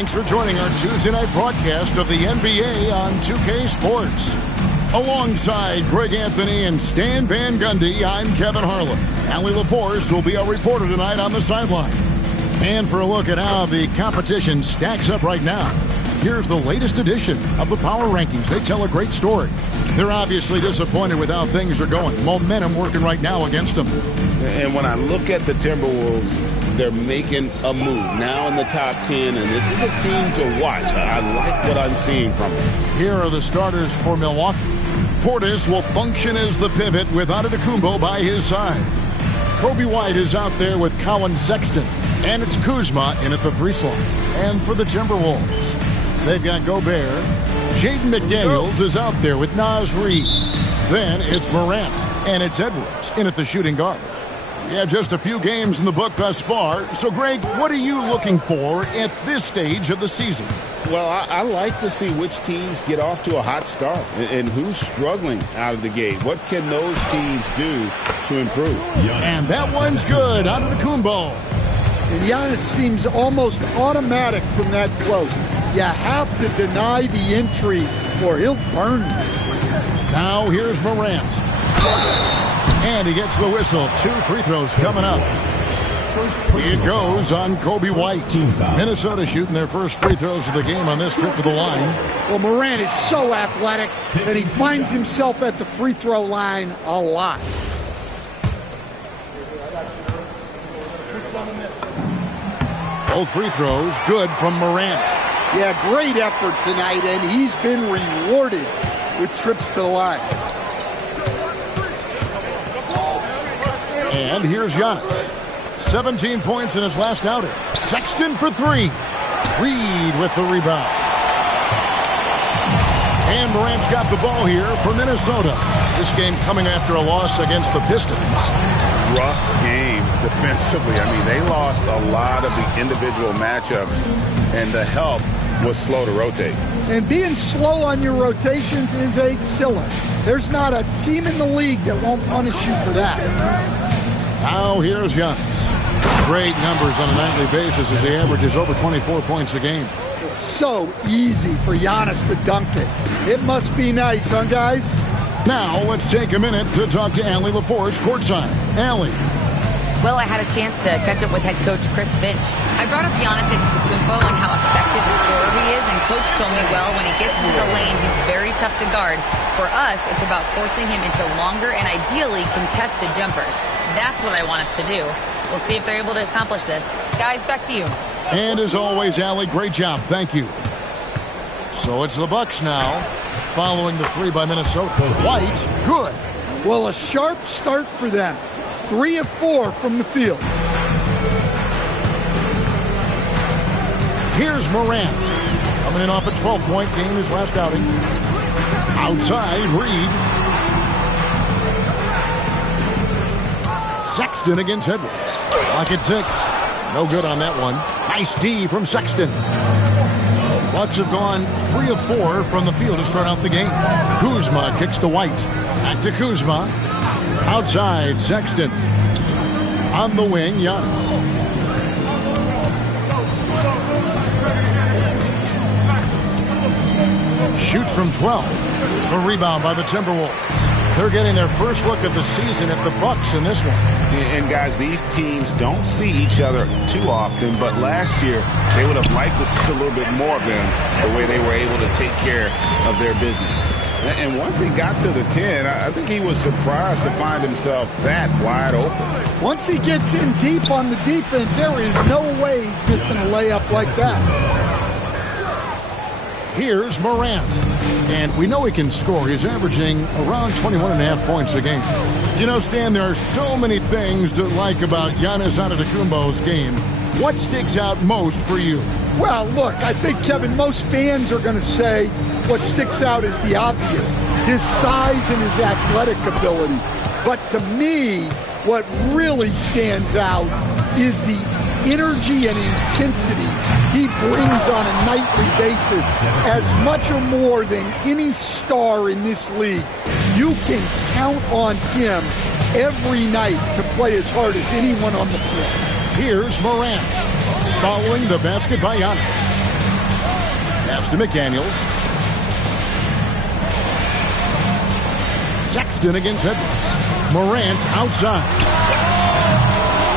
Thanks for joining our Tuesday night broadcast of the NBA on 2K Sports. Alongside Greg Anthony and Stan Van Gundy, I'm Kevin Harlan. Allie LaForce will be our reporter tonight on the sideline. And for a look at how the competition stacks up right now, here's the latest edition of the Power Rankings. They tell a great story. They're obviously disappointed with how things are going. Momentum working right now against them. And when I look at the Timberwolves, they're making a move now in the top 10, and this is a team to watch. I like what I'm seeing from them. Here are the starters for Milwaukee. Portis will function as the pivot with Antetokounmpo by his side. Kobe White is out there with Colin Sexton, and it's Kuzma in at the 3 slot. And for the Timberwolves, they've got Gobert. Jaden McDaniels is out there with Naz Reid. Then it's Morant, and it's Edwards in at the shooting guard. Yeah, just a few games in the book thus far. So, Greg, what are you looking for at this stage of the season? Well, I like to see which teams get off to a hot start and who's struggling out of the gate. What can those teams do to improve? And that one's good. Antetokounmpo. And Giannis seems almost automatic from that close. You have to deny the entry or he'll burn you. Now here's Morant. And he gets the whistle. 2 free throws coming up. It goes on Kobe White. Minnesota shooting their first free throws of the game on this trip to the line. Well, Morant is so athletic that he finds himself at the free throw line a lot. Both free throws good from Morant. Yeah, great effort tonight, and he's been rewarded with trips to the line. And here's Giannis. 17 points in his last outing. Sexton for 3. Reed with the rebound. And Morant's got the ball here for Minnesota. This game coming after a loss against the Pistons. Rough game defensively. I mean, they lost a lot of the individual matchups, and the help was slow to rotate. And being slow on your rotations is a killer. There's not a team in the league that won't punish you for that. Now here's Giannis. Great numbers on a nightly basis as he averages over 24 points a game. It's so easy for Giannis to dunk it. It must be nice, huh, guys? Now let's take a minute to talk to Allie LaForce courtside. Allie. Well, I had a chance to catch up with head coach Chris Finch. I brought up Giannis Antetokounmpo and how effective a scorer he is, and coach told me, well, when he gets into the lane, he's very tough to guard. For us, it's about forcing him into longer and ideally contested jumpers. That's what I want us to do. We'll see if they're able to accomplish this. Guys, back to you. And as always, Allie, great job. Thank you. So it's the Bucks now, following the 3 by Minnesota. White, good. Well, a sharp start for them. 3 of 4 from the field. Here's Morant. Coming in off a 12-point game his last outing. Outside, Reed. Sexton against Edwards. Clock at 6. No good on that one. Nice D from Sexton. Bucks have gone 3 of 4 from the field to start out the game. Kuzma kicks to White. Back to Kuzma. Outside, Sexton. On the wing, Giannis. Shoots from 12. A rebound by the Timberwolves. They're getting their first look of the season at the Bucks in this one. And guys, these teams don't see each other too often, but last year they would have liked to see a little bit more of them, the way they were able to take care of their business. And once he got to the 10, I think he was surprised to find himself that wide open. Once he gets in deep on the defense, there is no way he's missing a layup like that. Here's Morant. And we know he can score. He's averaging around 21.5 points a game. You know, Stan, there are so many things to like about Giannis Antetokounmpo's game. What sticks out most for you? Well, look, I think, Kevin, most fans are going to say what sticks out is the obvious. His size and his athletic ability. But to me, what really stands out is the energy and intensity he brings on a nightly basis, as much or more than any star in this league. You can count on him every night to play as hard as anyone on the floor. Here's Morant, following the basket by Giannis. pass to McDaniels. Sexton against Edwards. Morant outside.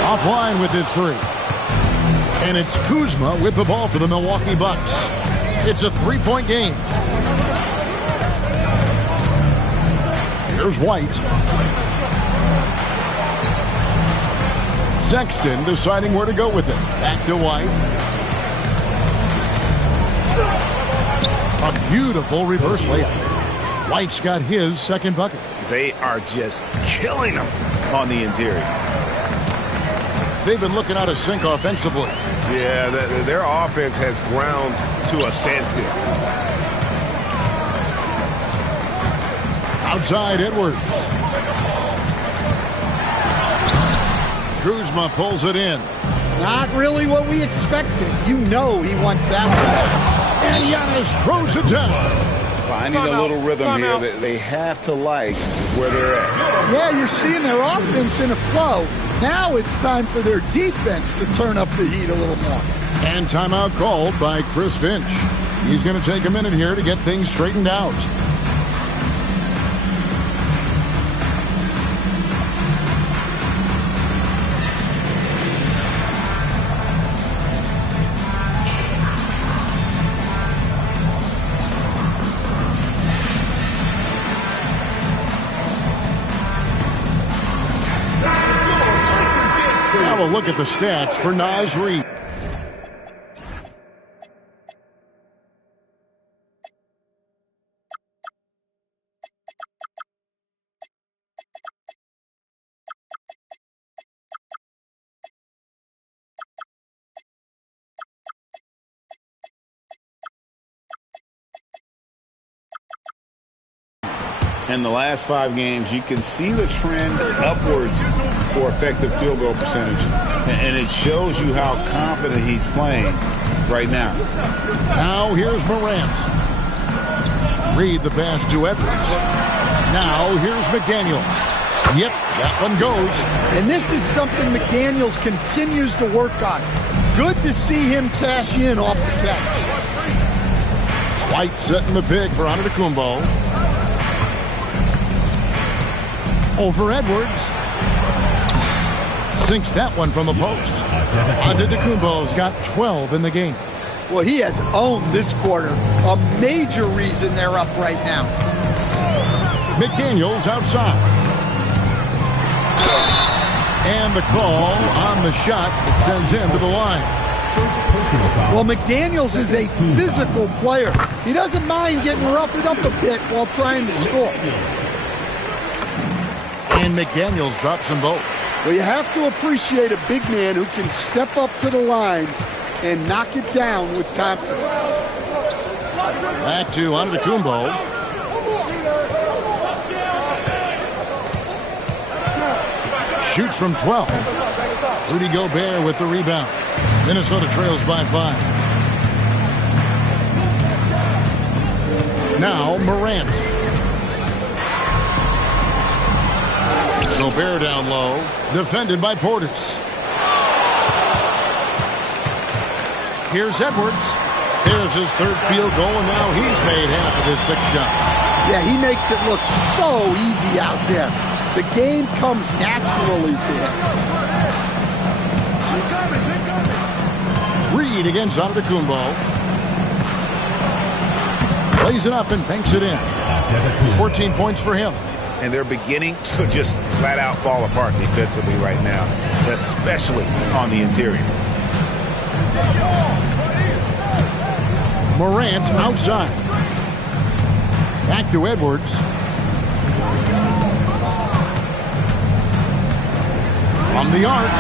Offline with his three. And it's Kuzma with the ball for the Milwaukee Bucks. It's a three-point game. Here's White. Sexton deciding where to go with it. Back to White. A beautiful reverse layup. White's got his second bucket. They are just killing them on the interior. They've been looking out of sync offensively. Yeah, their offense has ground to a standstill. Outside Edwards. Kuzma pulls it in. Not really what we expected. You know he wants that one. And Giannis throws it down. Finding a little rhythm here that they have to like where they're at. Yeah, you're seeing their offense in a flow. Now it's time for their defense to turn up the heat a little more. And timeout called by Chris Finch. He's going to take a minute here to get things straightened out. Have a look at the stats for Naz Reid. In the last 5 games, you can see the trend upwards for effective field goal percentage. And it shows you how confident he's playing right now. Now here's Morant. Reed the pass to Edwards. Now here's McDaniels. Yep, that one goes. And this is something McDaniels continues to work on. Good to see him cash in off the catch. White setting the pick for Antetokounmpo. Over Edwards. Sinks that one from the post. Antetokounmpo's got 12 in the game. Well, he has owned this quarter. A major reason they're up right now. McDaniels outside. And the call on the shot that sends him to the line. Well, McDaniels is a physical player. He doesn't mind getting roughed up a bit while trying to score. And McDaniels drops them both. Well, you have to appreciate a big man who can step up to the line and knock it down with confidence. Back to Antetokounmpo. Shoots from 12. Rudy Gobert with the rebound. Minnesota trails by 5. Now Morant. Gobert down low. Defended by Portis. Here's Edwards. There's his third field goal, and now he's made half of his 6 shots. Yeah, he makes it look so easy out there. The game comes naturally to him. Reed against Antetokounmpo. Plays it up and banks it in. 14 points for him. And they're beginning to just flat out fall apart defensively right now, especially on the interior. Morant outside. Back to Edwards. From the arc.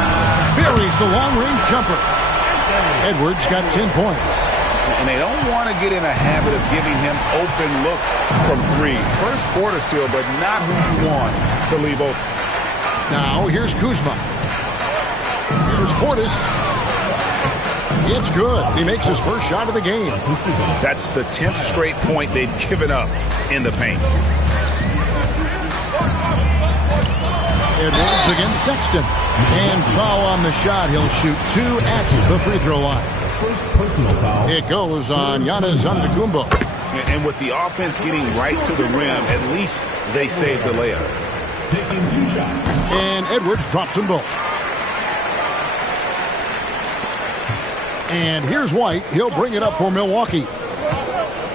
Buries the long-range jumper. Edwards got 10 points. And they don't want to get in a habit of giving him open looks from 3. First quarter still, but not who you want to leave open. Now here's Kuzma. Here's Portis. It's good. He makes his first shot of the game. That's the 10th straight point they've given up in the paint. Edwards against Sexton. And foul on the shot. He'll shoot 2 at the free throw line. first personal foul. It goes on Giannis Antetokounmpo. And with the offense getting right to the rim, at least they saved the layup. Taking 2 shots. And Edwards drops them both. And here's White. He'll bring it up for Milwaukee.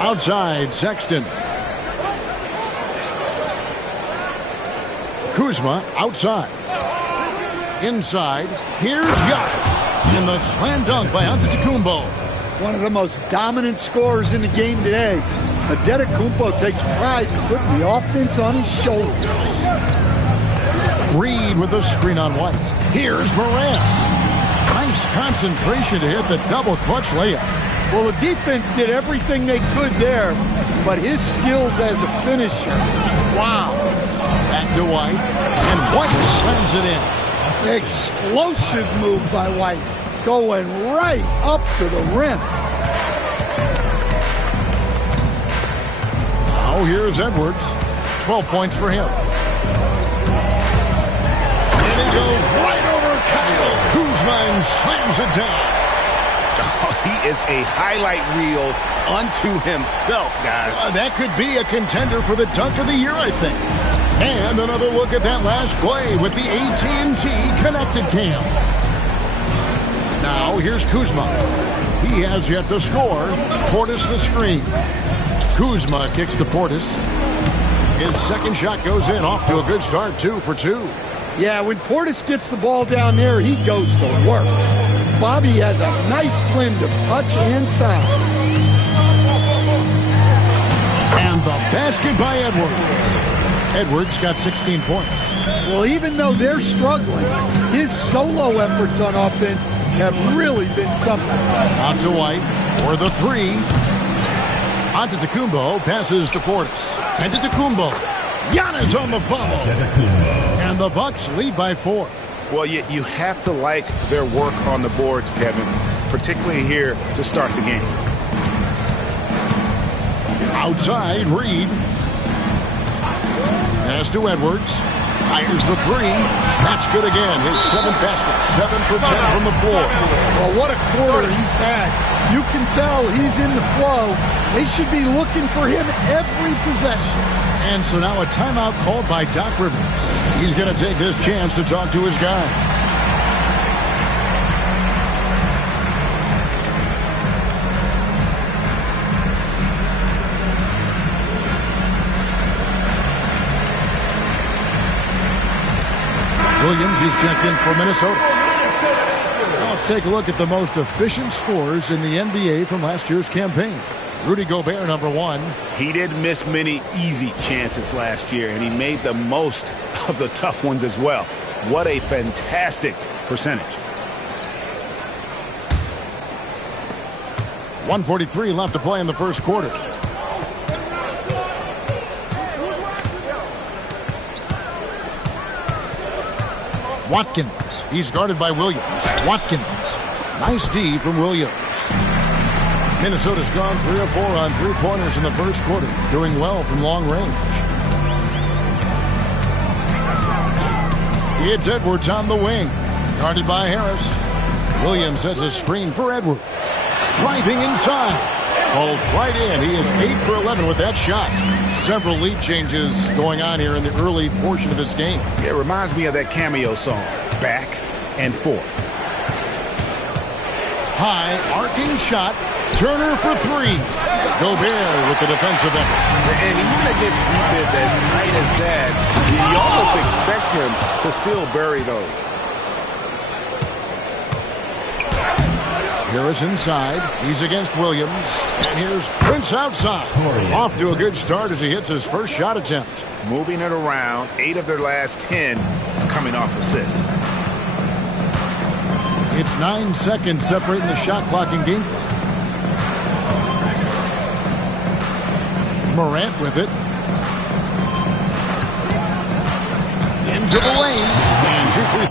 Outside, Sexton. Kuzma outside. Inside, here's Giannis. And the slam dunk by Antetokounmpo. One of the most dominant scorers in the game today. Antetokounmpo takes pride in putting the offense on his shoulder. Reed with a screen on White. Here's Morant. Nice concentration to hit the double clutch layup. Well, the defense did everything they could there, but his skills as a finisher, wow. Back to White, and White slams it in. Explosive move by White, going right up to the rim. Now here's Edwards. 12 points for him. And he goes right over Kyle Kuzma and slams it down. Oh, he is a highlight reel unto himself, guys. That could be a contender for the dunk of the year, I think. And another look at that last play with the AT&T connected cam. Now here's Kuzma. He has yet to score. Portis the screen. Kuzma kicks to Portis. His second shot goes in, off to a good start, 2 for 2. Yeah, when Portis gets the ball down there, he goes to work. Bobby has a nice blend of touch and size. And the basket by Edwards. Edwards got 16 points. Well, even though they're struggling, his solo efforts on offense have really been something. Out to White for the 3. Antetokounmpo passes to Portis. Antetokounmpo. Giannis on the fumble. And the Bucks lead by 4. Well, you have to like their work on the boards, Kevin, particularly here to start the game. Outside, Reed. Pass to Edwards. Fires the 3. That's good again. His 7th basket. 7 for 10 from the floor. Well, what a quarter he's had. You can tell he's in the flow. They should be looking for him every possession. And so now a timeout called by Doc Rivers. He's going to take this chance to talk to his guy. Williams, he's checked in for Minnesota. Now let's take a look at the most efficient scorers in the NBA from last year's campaign. Rudy Gobert, number 1. He didn't miss many easy chances last year, and he made the most of the tough ones as well. What a fantastic percentage. 1:43 left to play in the first quarter. Watkins. He's guarded by Williams. Watkins. Nice D from Williams. Minnesota's gone 3 of 4 on 3-pointers in the first quarter, doing well from long range. It's Edwards on the wing, guarded by Harris. Williams sets a screen for Edwards. Driving inside. Falls right in. He is 8 for 11 with that shot. Several lead changes going on here in the early portion of this game. It reminds me of that cameo song, Back and Forth. High, arcing shot. Turner for 3. Gobert with the defensive effort. And even against defense as tight as that, you almost expect him to still bury those. Harris inside. He's against Williams. And here's Prince outside. Off to a good start as he hits his first shot attempt. Moving it around, 8 of their last 10 coming off assists. It's 9 seconds separating the shot clock and game clock. Morant with it. Into the lane. And 2 free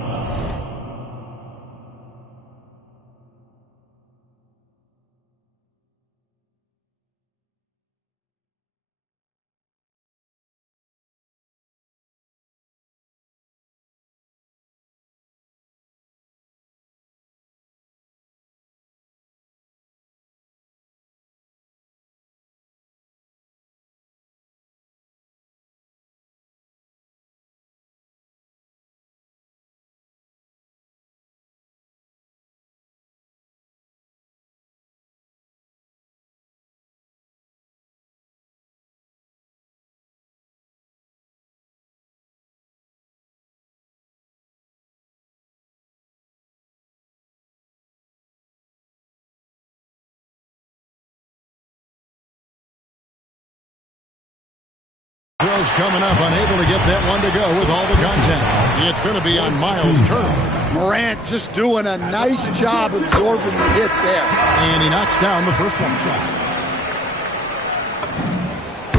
coming up, unable to get that one to go with all the contact. It's going to be on Miles Turner. Morant just doing a nice job absorbing the hit there. And he knocks down the first one.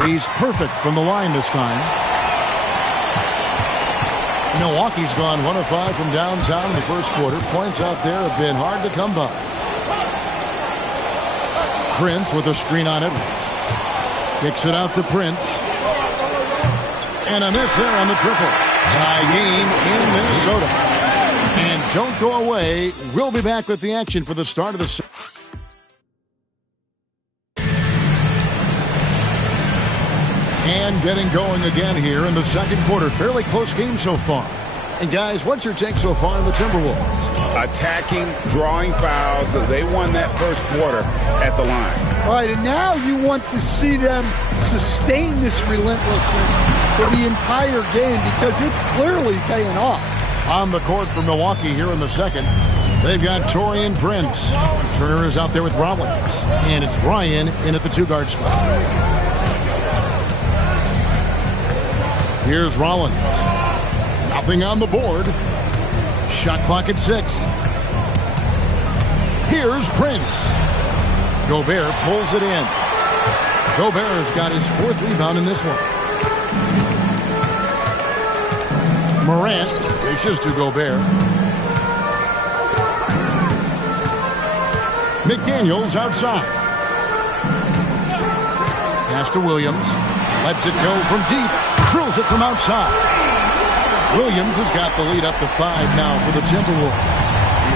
He's perfect from the line this time. Milwaukee's gone 1 of 5 from downtown in the first quarter. Points out there have been hard to come by. Prince with a screen on Edwards. Kicks it out to Prince. And a miss there on the triple. Tie game in Minnesota. And don't go away. We'll be back with the action for the start of the season. And getting going again here in the second quarter. Fairly close game so far. And guys, what's your take so far on the Timberwolves? Attacking, drawing fouls. They won that first quarter at the line. All right, and now you want to see them sustain this relentlessness for the entire game because it's clearly paying off. On the court for Milwaukee here in the second, they've got Taurean Prince. Turner is out there with Rollins. And it's Ryan in at the two-guard spot. Here's Rollins. Nothing on the board. Shot clock at 6. Here's Prince. Gobert pulls it in. Gobert's got his 4th rebound in this one. Morant dishes to Gobert. McDaniels outside. Pass to Williams. Lets it go from deep. Drills it from outside. Williams has got the lead up to 5 now for the Timberwolves.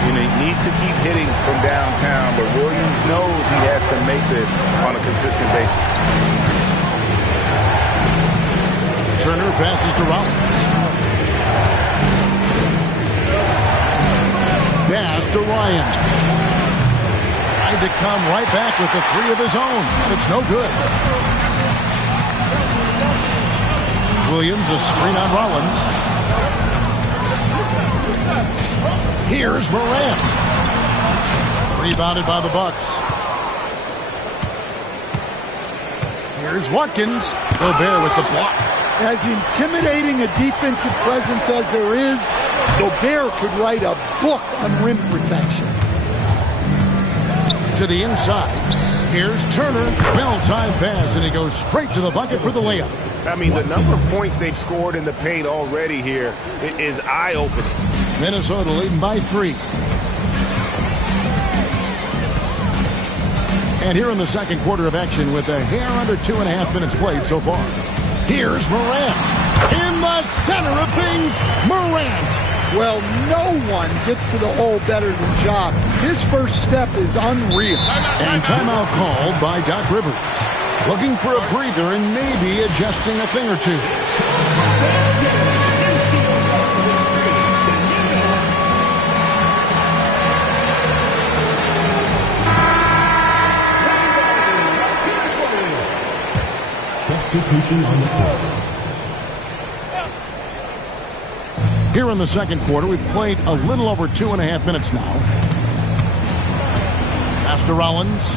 He needs to keep hitting from downtown, but Williams knows he has to make this on a consistent basis. Turner passes to Rollins. Pass to Ryan. Tried to come right back with the 3 of his own, but it's no good. Williams a screen on Rollins. Here's Morant. Rebounded by the Bucks. Here's Watkins. Gobert with the block. As intimidating a defensive presence as there is, Gobert could write a book on rim protection. To the inside. Here's Turner. Well-timed pass, and he goes straight to the bucket for the layup. I mean, the number of points they've scored in the paint already here is eye-opening. Minnesota leading by 3. And here in the second quarter of action with a hair under 2.5 minutes played so far. Here's Morant. In the center of things, Morant. Well, no one gets to the hole better than Ja. His first step is unreal. And timeout called by Doc Rivers. Looking for a breather and maybe adjusting a thing or two. Substitution on the court. Here in the second quarter, we've played a little over 2.5 minutes now. Pass to Rollins.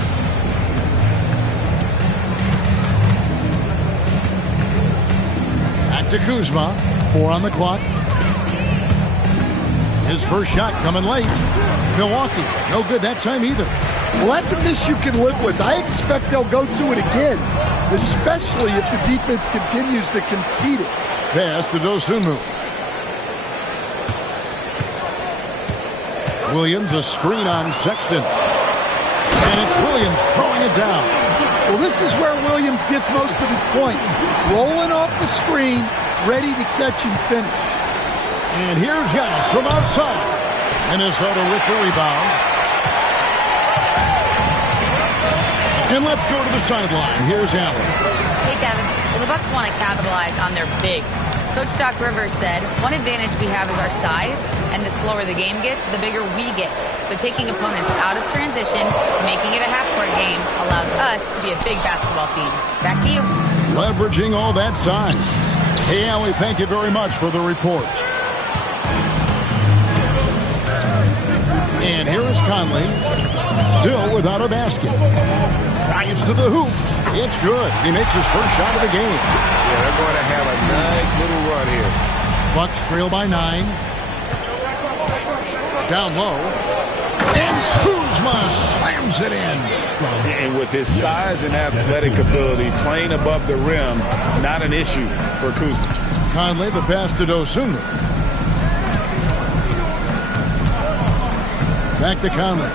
Back to Kuzma. 4 on the clock. His first shot coming late. Milwaukee, no good that time either. Well, that's a miss you can live with. I expect they'll go to it again, especially if the defense continues to concede it. Pass to Dosunmu. Williams a screen on Sexton. And it's Williams throwing it down. Well, this is where Williams gets most of his points. Rolling off the screen, ready to catch and finish. And here's Giannis from outside. Minnesota with the rebound. And let's go to the sideline. Here's Allen. Hey, Kevin. Well, the Bucks want to capitalize on their bigs. Coach Doc Rivers said, one advantage we have is our size, and the slower the game gets, the bigger we get. So taking opponents out of transition, making it a half-court game, allows us to be a big basketball team. Back to you. Leveraging all that size. Hey, Allie, thank you very much for the report. And here is Conley, still without a basket. Drives to the hoop. It's good. He makes his first shot of the game. Yeah, they're going to have a nice little run here. Bucks trail by 9. Down low. And Kuzma slams it in. And with his size and athletic ability, playing above the rim, not an issue for Kuzma. Conley, the pass to Dosunmu. Back to Conley.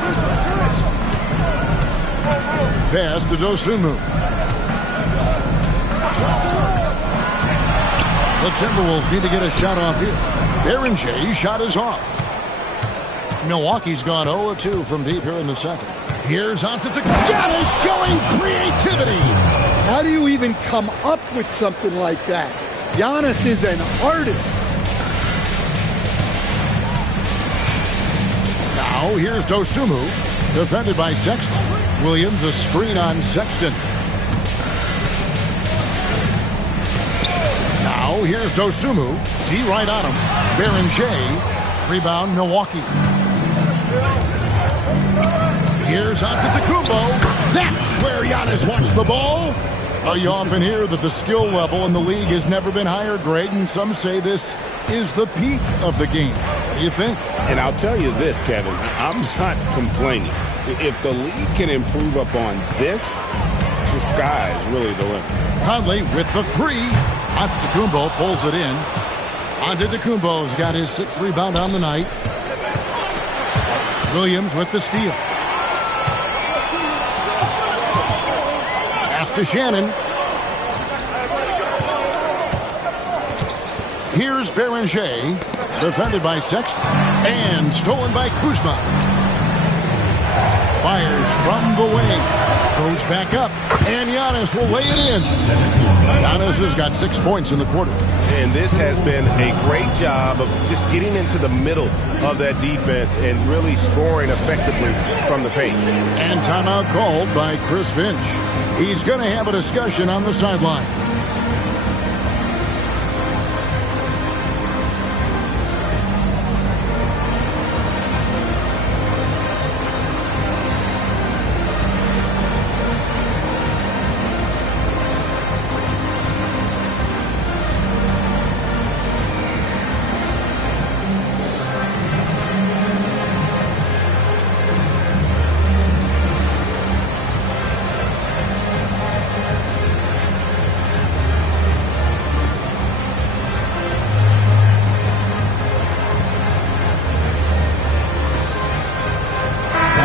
Pass to Dosunmu. The Timberwolves need to get a shot off here. Berenjay's shot is off. Milwaukee's gone 0-2 from deep here in the second. Here's Antetokounmpo. Giannis showing creativity. How do you even come up with something like that? Giannis is an artist. Now here's Dosunmu, defended by Sexton. Williams a screen on Sexton. Now here's Dosunmu. D right on him. Berenjay. Rebound Milwaukee. Here's Antetokounmpo. That's where Giannis wants the ball. You often hear that the skill level in the league has never been higher, Greg, and some say this is the peak of the game. What do you think? And I'll tell you this, Kevin, I'm not complaining. If the league can improve upon this, the sky is really the limit. Conley with the 3. Antetokounmpo pulls it in. Antetokounmpo's got his 6th rebound on the night. Williams with the steal. Pass to Shannon. Here's Berenjay, defended by Sexton, and stolen by Kuzma. Fires from the wing. Goes back up, and Giannis will lay it in. Giannis has got 6 points in the quarter. And this has been a great job of just getting into the middle of that defense and really scoring effectively from the paint. And timeout called by Chris Finch. He's going to have a discussion on the sideline.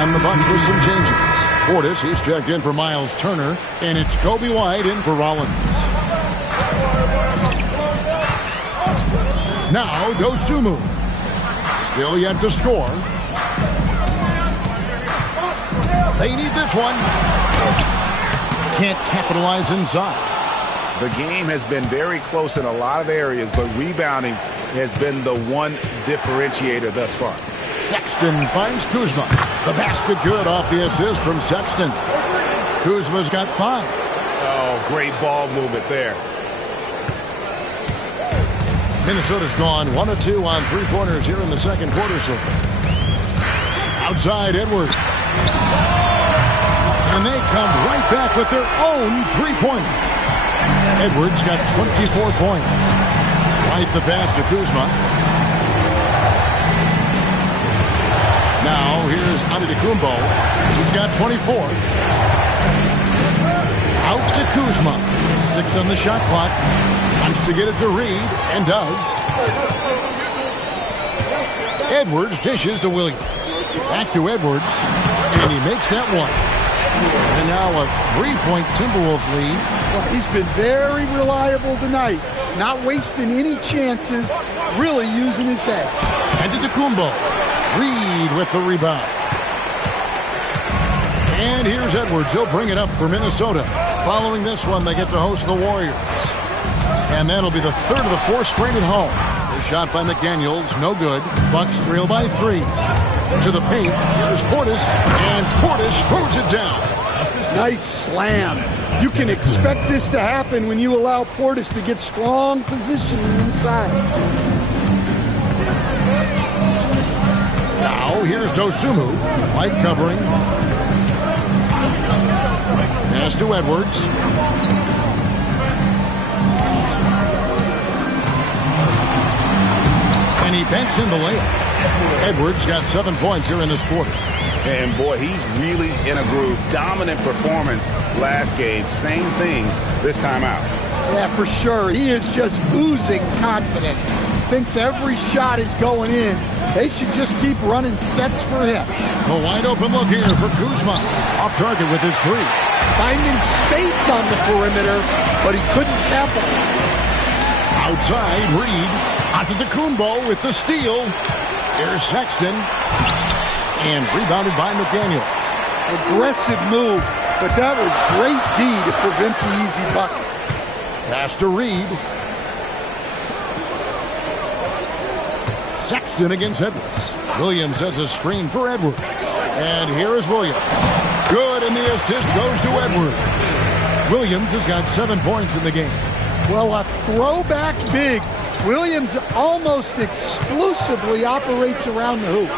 The Bucks with some changes. Portis, he's checked in for Miles Turner, and it's Kobe White in for Rollins. Now Dosunmu. Still yet to score. They need this one. Can't capitalize inside. The game has been very close in a lot of areas, but rebounding has been the one differentiator thus far. Sexton finds Kuzma. The basket good off the assist from Sexton. Kuzma's got 5. Oh, great ball movement there. Minnesota's gone 1 of 2 on 3-pointers here in the second quarter so far. Outside Edwards. And they come right back with their own 3-pointer. Edwards got 24 points. Right the pass to Kuzma. Now, here's Antetokounmpo. He's got 24. Out to Kuzma. 6 on the shot clock. Wants to get it to Reed, and does. Edwards dishes to Williams. Back to Edwards, and he makes that one. And now a 3-point Timberwolves lead. Well, he's been very reliable tonight. Not wasting any chances, really using his head. Antetokounmpo. Reed with the rebound. And here's Edwards. He'll bring it up for Minnesota. Following this one, they get to host the Warriors. And that'll be the 3rd of the 4 straight at home. The shot by McDaniels, no good. Bucks trail by 3. To the paint, here's Portis. And Portis throws it down. Nice slam. You can expect this to happen when you allow Portis to get strong positioning inside. Now, here's Dosunmu. White covering. Pass to Edwards. And he banks in the layup. Edwards got 7 points here in this quarter. And boy, he's really in a groove. Dominant performance last game. Same thing this time out. Yeah, for sure. He is just oozing confidence. Thinks every shot is going in. They should just keep running sets for him. A wide open look here for Kuzma. Off target with his three. Finding space on the perimeter, but he couldn't capitalize. Outside, Reed. Antetokounmpo with the steal. Here's Sexton. And rebounded by McDaniels. Aggressive move, but that was great D to prevent the easy bucket. Pass to Reed. Sexton against Edwards. Williams has a screen for Edwards. And here is Williams. Good, and the assist goes to Edwards. Williams has got 7 points in the game. Well, a throwback big. Williams almost exclusively operates around the hoop.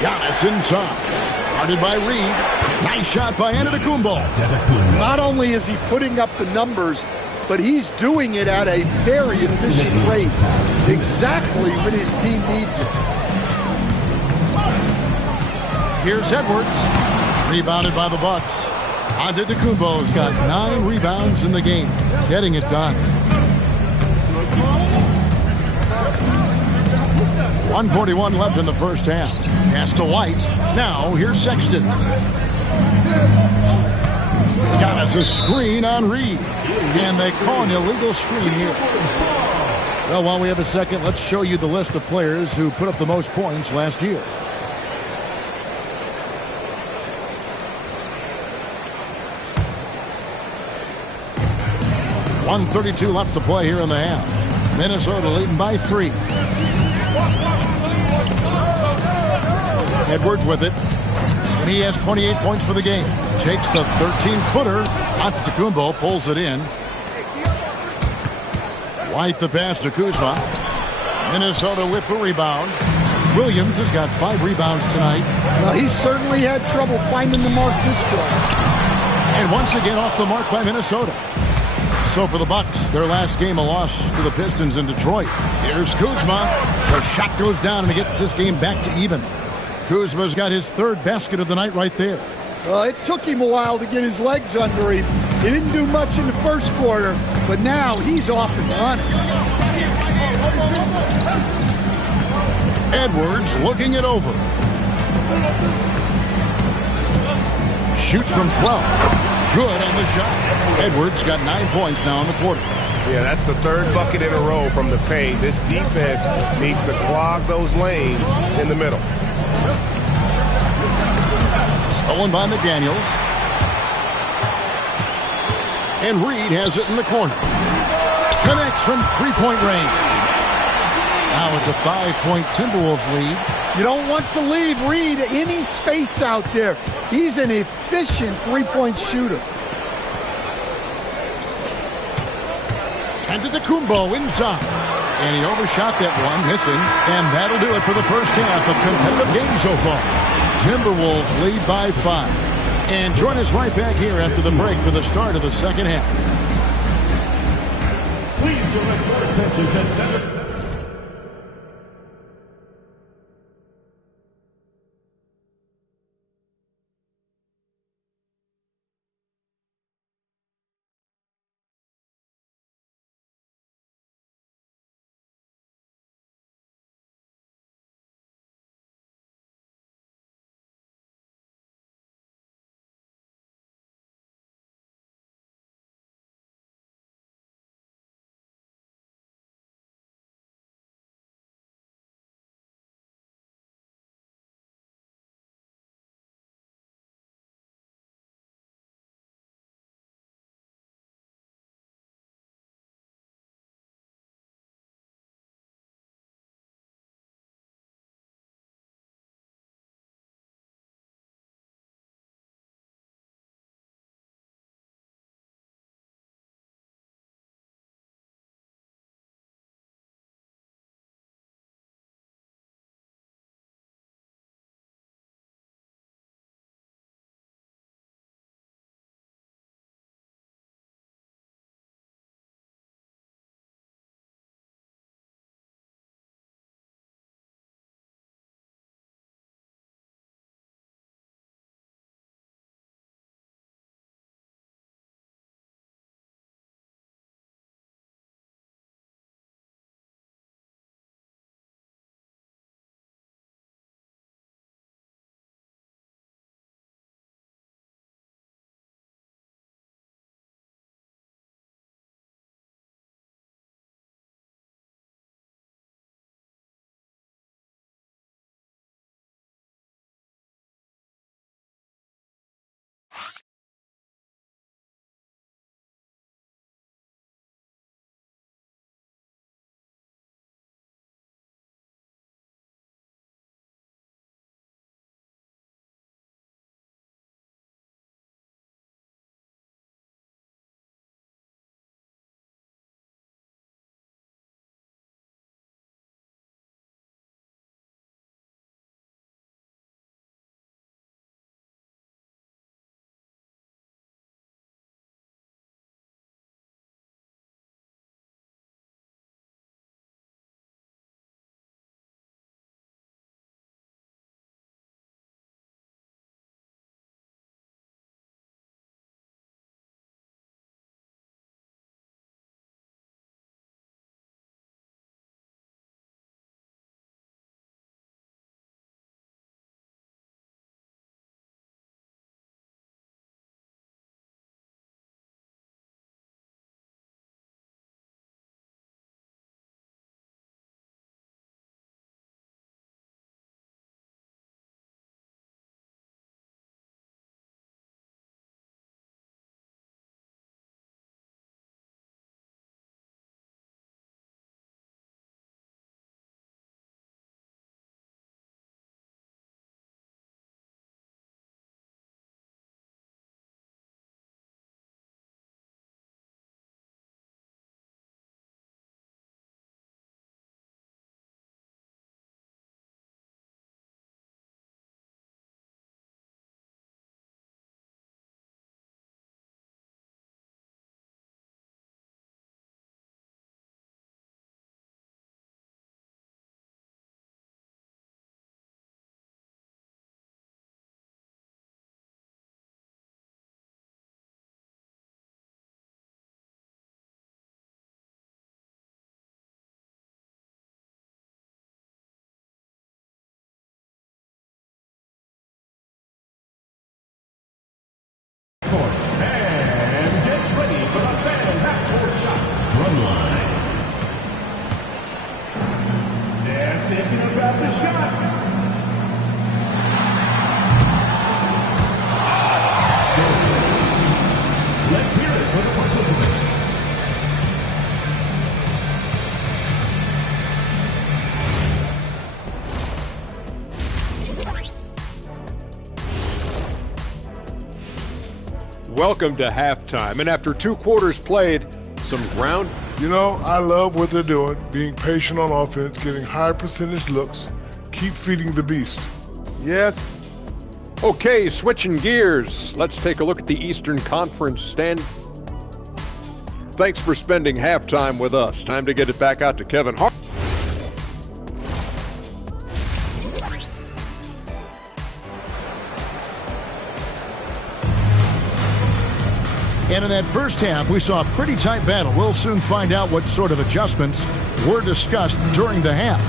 Giannis inside. Guarded by Reed. Nice shot by Antetokounmpo. Not only is he putting up the numbers, but he's doing it at a very efficient rate. Exactly when his team needs it. Here's Edwards. Rebounded by the Bucks. Antetokounmpo's got 9 rebounds in the game. Getting it done. 1:41 left in the first half. Pass to White. Now here's Sexton. Got us a screen on Reed. And they call an illegal screen here. Well, while we have a second, let's show you the list of players who put up the most points last year. .132 left to play here in the half. Minnesota leading by 3. Edwards with it. And he has 28 points for the game. Takes the 13-footer. Antetokounmpo pulls it in. White the pass to Kuzma. Minnesota with the rebound. Williams has got 5 rebounds tonight. Well, he certainly had trouble finding the mark this quarter. And once again off the mark by Minnesota. So for the Bucks, their last game a loss to the Pistons in Detroit. Here's Kuzma. The shot goes down and it gets this game back to even. Kuzma's got his 3rd basket of the night right there. Well, it took him a while to get his legs under him. He didn't do much in the first quarter, but now he's off and running. Edwards looking it over. Shoots from 12. Good on the shot. Edwards got 9 points now in the quarter. Yeah, that's the 3rd bucket in a row from the paint. This defense needs to clog those lanes in the middle. Stolen by McDaniels. And Reed has it in the corner. Connects from 3-point range. Now it's a 5-point Timberwolves lead. You don't want to leave Reed any space out there. He's an efficient 3-point shooter. Antetokounmpo inside. And he overshot that one, missing. And that'll do it for the first half of competitive games so far. Timberwolves lead by 5. And join us right back here after the break for the start of the second half. Please direct your attention to center. welcome to halftime. And after 2 quarters played, some ground. You know, I love what they're doing, being patient on offense, getting high percentage looks, keep feeding the beast. Yes. Okay, switching gears. Let's take a look at the Eastern Conference stand. Thanks for spending halftime with us. Time to get it back out to Kevin Hart. And in that first half, we saw a pretty tight battle. We'll soon find out what sort of adjustments were discussed during the half.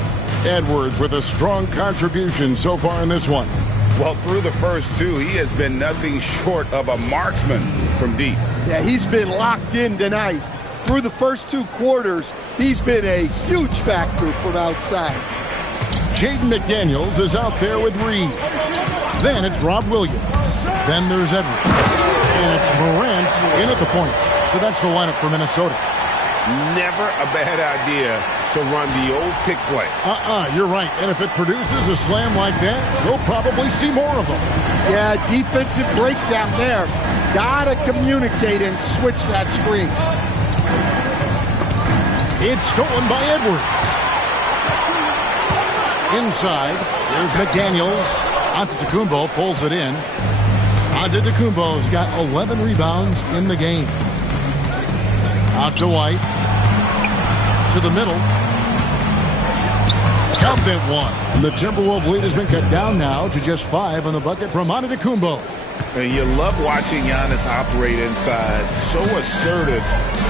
Edwards with a strong contribution so far in this one. Well, through the first 2, he has been nothing short of a marksman from deep. Yeah, he's been locked in tonight. Through the first 2 quarters, he's been a huge factor from outside. Jaden McDaniels is out there with Reed. Then it's Rob Williams. Then there's Edwards. And it's Morant in at the point. So that's the lineup for Minnesota. Never a bad idea to run the old pick play. You're right. And if it produces a slam like that, you'll probably see more of them. Yeah, defensive breakdown there. Gotta communicate and switch that screen. It's stolen by Edwards. Inside, there's McDaniels. Antetokounmpo pulls it in. Antetokounmpo's got 11 rebounds in the game. Out to White. To the middle. Count that one. And the Timberwolves lead has been cut down now to just 5 on the bucket from Antetokounmpo. And you love watching Giannis operate inside. So assertive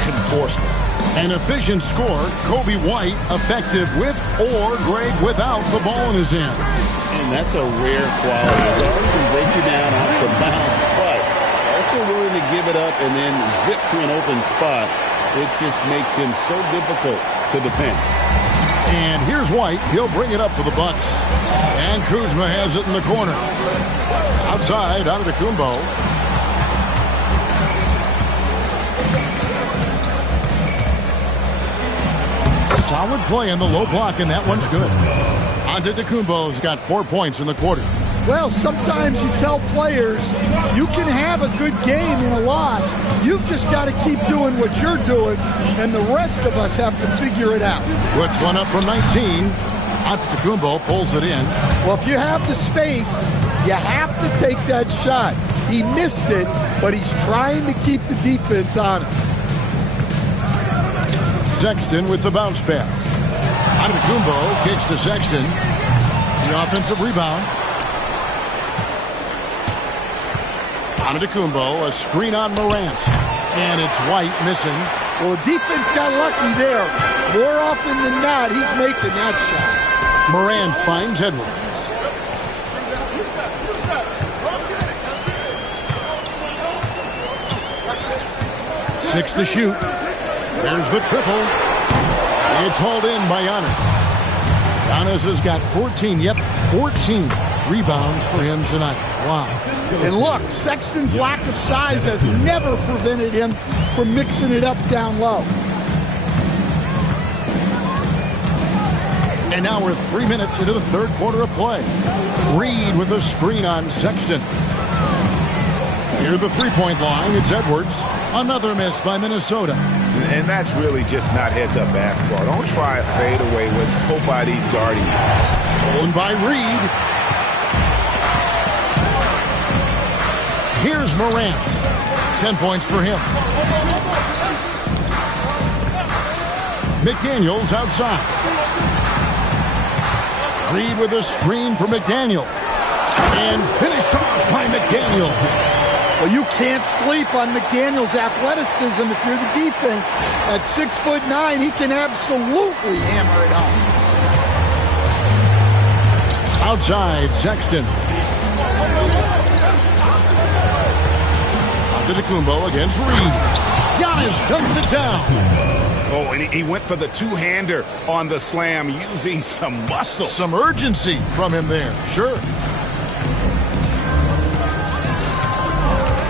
enforcement. An efficient scorer, Kobe White, effective with or Greg without the ball in his hand. And that's a rare quality. A guard can break you down off the bounce, but also willing to give it up and then zip to an open spot. It just makes him so difficult to defend. And here's White. He'll bring it up for the Bucks. And Kuzma has it in the corner. Outside, Antetokounmpo. Solid play in the low block, and that one's good. Antetokounmpo's got 4 points in the quarter. Well, sometimes you tell players you can have a good game in a loss. You've just got to keep doing what you're doing, and the rest of us have to figure it out. Puts one up from 19. Antetokounmpo pulls it in. Well, if you have the space, you have to take that shot. He missed it, but he's trying to keep the defense honest. Sexton with the bounce pass. Antetokounmpo kicks to Sexton. The offensive rebound. Antetokounmpo, a screen on Morant. And it's White missing. Well, the defense got lucky there. More often than not, he's making that shot. Morant finds Edwards. Six to shoot. There's the triple. It's hauled in by Giannis. Giannis has got 14 rebounds for him tonight. Wow. And look, Sexton's lack of size has never prevented him from mixing it up down low. And now we're 3 minutes into the third quarter of play. Reed with a screen on Sexton. Near the three-point line, it's Edwards. Another miss by Minnesota. And that's really just not heads-up basketball. Don't try a fadeaway when nobody's guarding you. Stolen by Reed. Here's Morant. 10 points for him. McDaniels outside. Reed with a screen for McDaniel. And finished off by McDaniel. Well, you can't sleep on McDaniel's athleticism if you're the defense. At 6'9", he can absolutely hammer it home. Outside, Sexton. Antetokounmpo against Reed. Giannis dumps it down. Oh, and he went for the two-hander on the slam, using some muscle. Some urgency from him there, sure.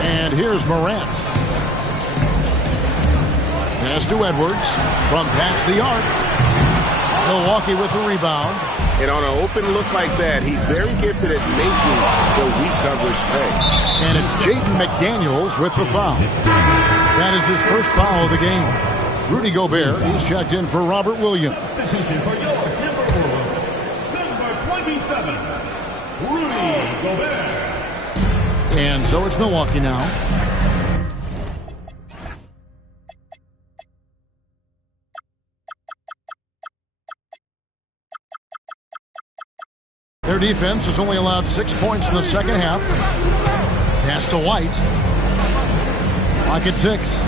And here's Morant. Pass to Edwards from past the arc. Milwaukee with the rebound. And on an open look like that, he's very gifted at making the weak coverage pay. And it's Jaden McDaniels with the foul. That is his first foul of the game. Rudy Gobert, he's checked in for Robert Williams. Substitution for your Timberwolves, number 27, Rudy Gobert. And so it's Milwaukee now. Their defense has only allowed 6 points in the second half. Pass to White. Clock at 6.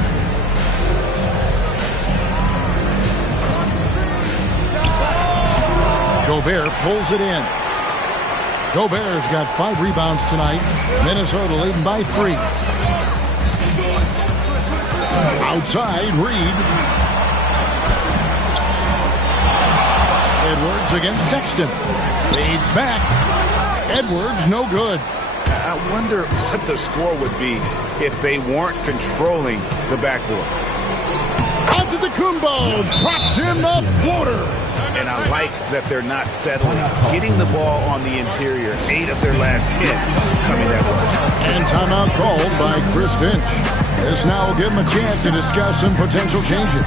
Gobert pulls it in. Gobert's got 5 rebounds tonight. Minnesota leading by 3. Outside, Reed. Edwards against Sexton. Fades back. Edwards, no good. I wonder what the score would be if they weren't controlling the backboard. Antetokounmpo drops in the floater. And I like that they're not settling. Getting the ball on the interior, 8 of their last 10 coming that way. And timeout called by Chris Finch. This now will give him a chance to discuss some potential changes.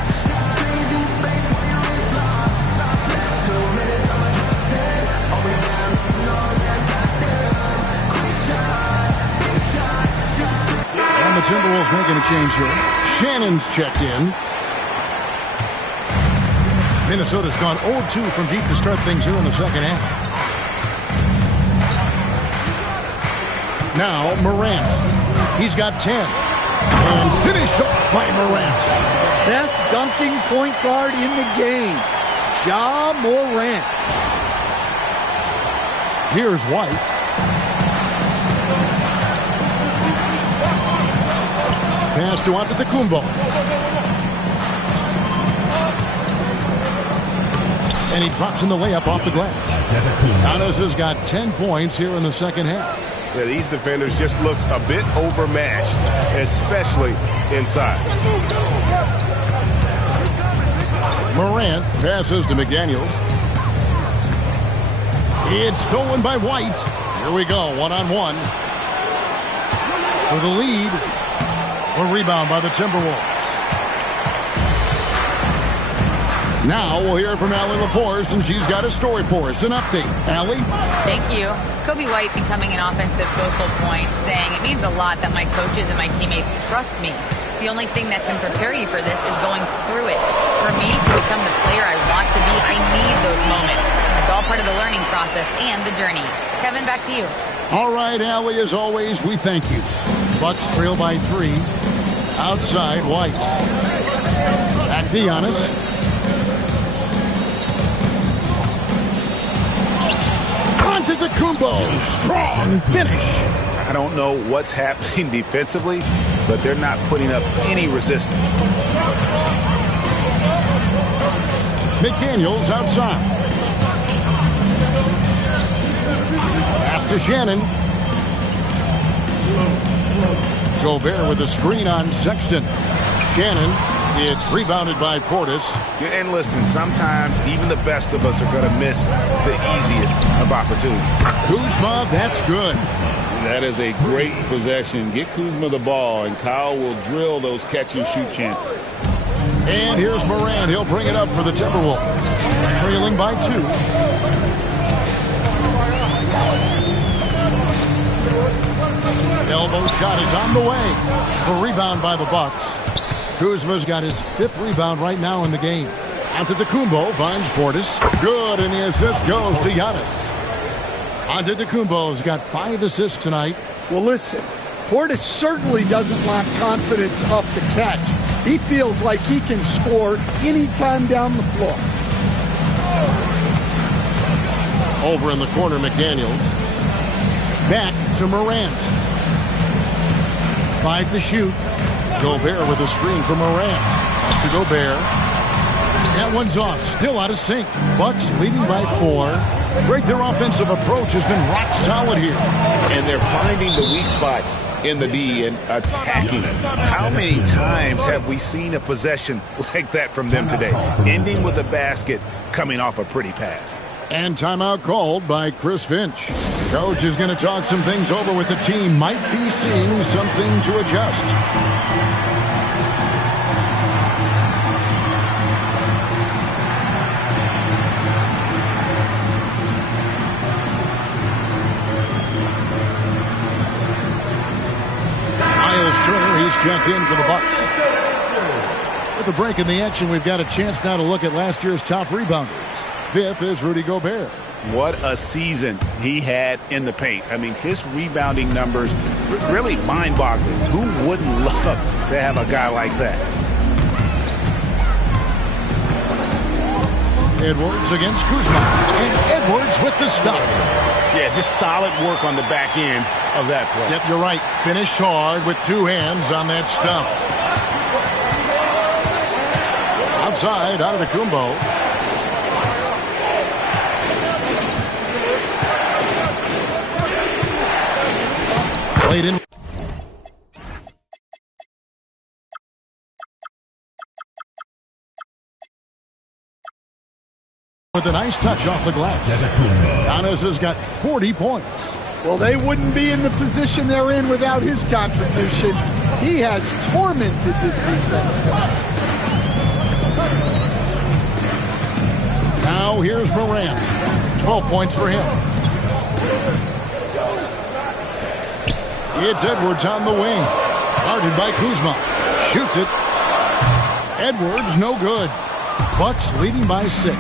And the Timberwolves making a change here. Shannon's checked in. Minnesota's gone 0-2 from deep to start things here in the second half. Now Morant. He's got 10. And finished off by Morant. Best dunking point guard in the game, Ja Morant. Here's White. Pass to Antetokounmpo. And he drops in the layup off the glass. Giannis has got 10 points here in the second half. Yeah, these defenders just look a bit overmatched, especially inside. Morant passes to McDaniels. It's stolen by White. Here we go, one-on-one. For the lead. A rebound by the Timberwolves. Now we'll hear from Allie LaForce, and she's got a story for us. An update. Allie? Thank you. Kobe White becoming an offensive focal point, saying it means a lot that my coaches and my teammates trust me. The only thing that can prepare you for this is going through it. For me to become the player I want to be, I need those moments. It's all part of the learning process and the journey. Kevin, back to you. All right, Allie, as always, we thank you. Bucks trail by 3. Outside, White. Back to Giannis. Antetokounmpo, strong finish. I don't know what's happening defensively, but they're not putting up any resistance. McDaniels outside. Pass to Shannon. Gobert with a screen on Sexton. Shannon, it's rebounded by Portis. And listen, sometimes even the best of us are going to miss the easiest of opportunities. Kuzma, that's good. That is a great possession. Get Kuzma the ball, and Kyle will drill those catch-and-shoot chances. And here's Morant. He'll bring it up for the Timberwolves. Trailing by 2. Elbow shot is on the way. A rebound by the Bucks. Kuzma's got his 5th rebound right now in the game. Antetokounmpo finds Portis. Good, and the assist goes to Giannis. Antetokounmpo's got 5 assists tonight. Well, listen, Portis certainly doesn't lack confidence up the catch. He feels like he can score anytime down the floor. Over in the corner, McDaniels. Back to Morant. 5 to shoot. Gobert with a screen for Morant. To Gobert. That one's off. Still out of sync. Bucks leading by 4. Greg, their offensive approach has been rock solid here. And they're finding the weak spots in the D and attacking us. How many times have we seen a possession like that from them today? Ending with a basket, coming off a pretty pass. And timeout called by Chris Finch. Coach is going to talk some things over with the team. Might be seeing something to adjust. He's checked in for the Bucks. With a break in the action, we've got a chance now to look at last year's top rebounders. Fifth is Rudy Gobert. What a season he had in the paint. I mean, his rebounding numbers really mind-boggling. Who wouldn't love to have a guy like that? Edwards against Kuzma. And Edwards with the stop. Yeah, just solid work on the back end of that play. Yep, you're right. Finished hard with two hands on that stuff. Outside, Antetokounmpo. Played in. With a nice touch off the glass. Giannis has got 40 points. Well, they wouldn't be in the position they're in without his contribution. He has tormented this defense. Now here's Morant. 12 points for him. It's Edwards on the wing. Guarded by Kuzma. Shoots it. Edwards no good. Bucks leading by 6.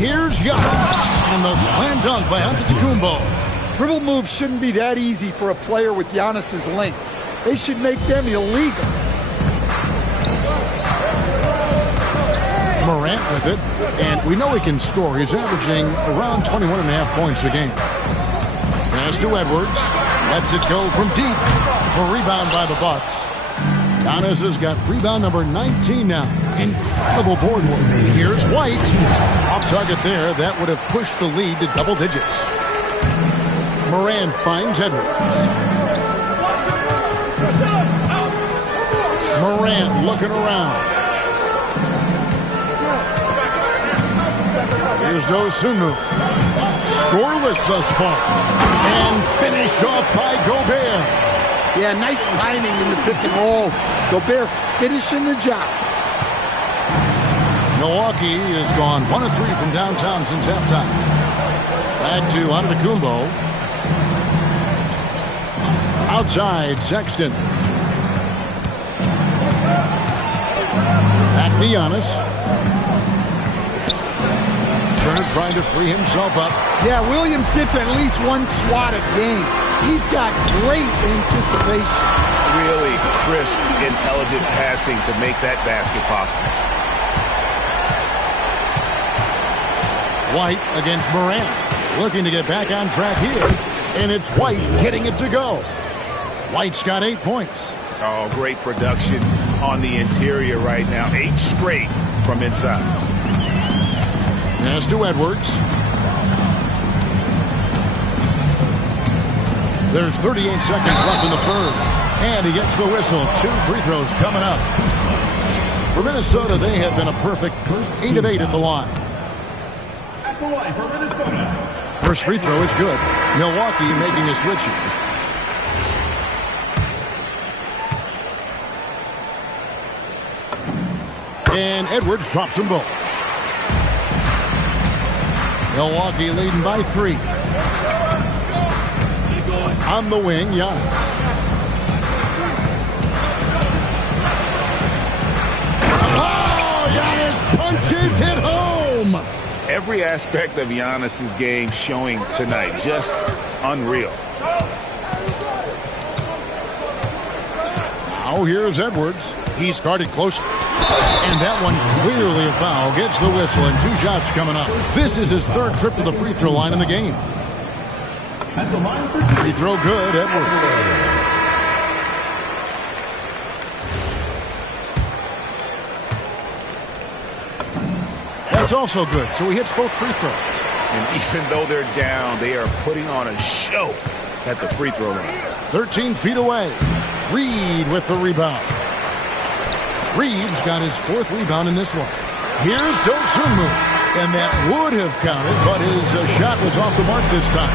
Here's Giannis, and the slam dunk by Antetokounmpo. Dribble moves shouldn't be that easy for a player with Giannis's length. They should make them illegal. Morant with it, and we know he can score. He's averaging around 21.5 points a game. Pass to Edwards, lets it go from deep. A rebound by the Bucks. Giannis has got rebound number 19 now. Incredible board work. Here's White. Off target there. That would have pushed the lead to double digits. Morant finds Edwards. Morant looking around. Here's Dosunmu. Scoreless thus far. And finished off by Gobert. Yeah, nice timing in the pick and roll. Gobert finishing the job. Milwaukee has gone 1 of 3 from downtown since halftime. Back to Antetokounmpo. Outside, Sexton. Back to Giannis. Turner trying to free himself up. Yeah, Williams gets at least one swat a game. He's got great anticipation. Really crisp, intelligent passing to make that basket possible. White against Morant. Looking to get back on track here. And it's White getting it to go. White's got 8 points. Oh, great production on the interior right now. 8 straight from inside. Pass to Edwards. There's 38 seconds left in the third. And he gets the whistle. 2 free throws coming up. For Minnesota, they have been a perfect 8 of 8 at the line. At the line for Minnesota. First free throw is good. Milwaukee making a switch. And Edwards drops them both. Milwaukee leading by 3. On the wing, Giannis. Oh, Giannis punches it home. Every aspect of Giannis's game showing tonight. Just unreal. Now here's Edwards. He's guarded closely. And that one clearly a foul. Gets the whistle and 2 shots coming up. This is his 3rd trip to the free throw line in the game. At the line for 2. Free throw good, Edwards. That's also good, so he hits both free throws. And even though they're down, they are putting on a show at the free throw line. 13 feet away. Reed with the rebound. Reeves got his 4th rebound in this one. Here's Dosunmu. And that would have counted, but his shot was off the mark this time.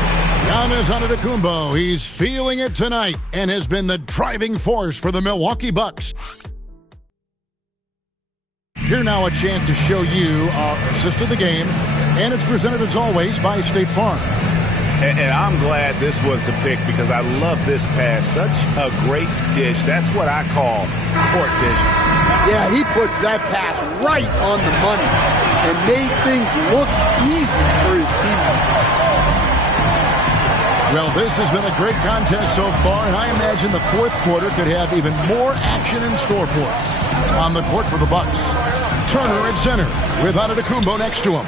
Giannis Antetokounmpo, he's feeling it tonight and has been the driving force for the Milwaukee Bucks. Here now a chance to show you our assist of the game, and it's presented as always by State Farm. And I'm glad this was the pick because I love this pass. Such a great dish. That's what I call court vision. Yeah, he puts that pass right on the money and made things look easy for his teammates. Well, this has been a great contest so far, and I imagine the fourth quarter could have even more action in store for us. On the court for the Bucks, Turner at center with Antetokounmpo next to him.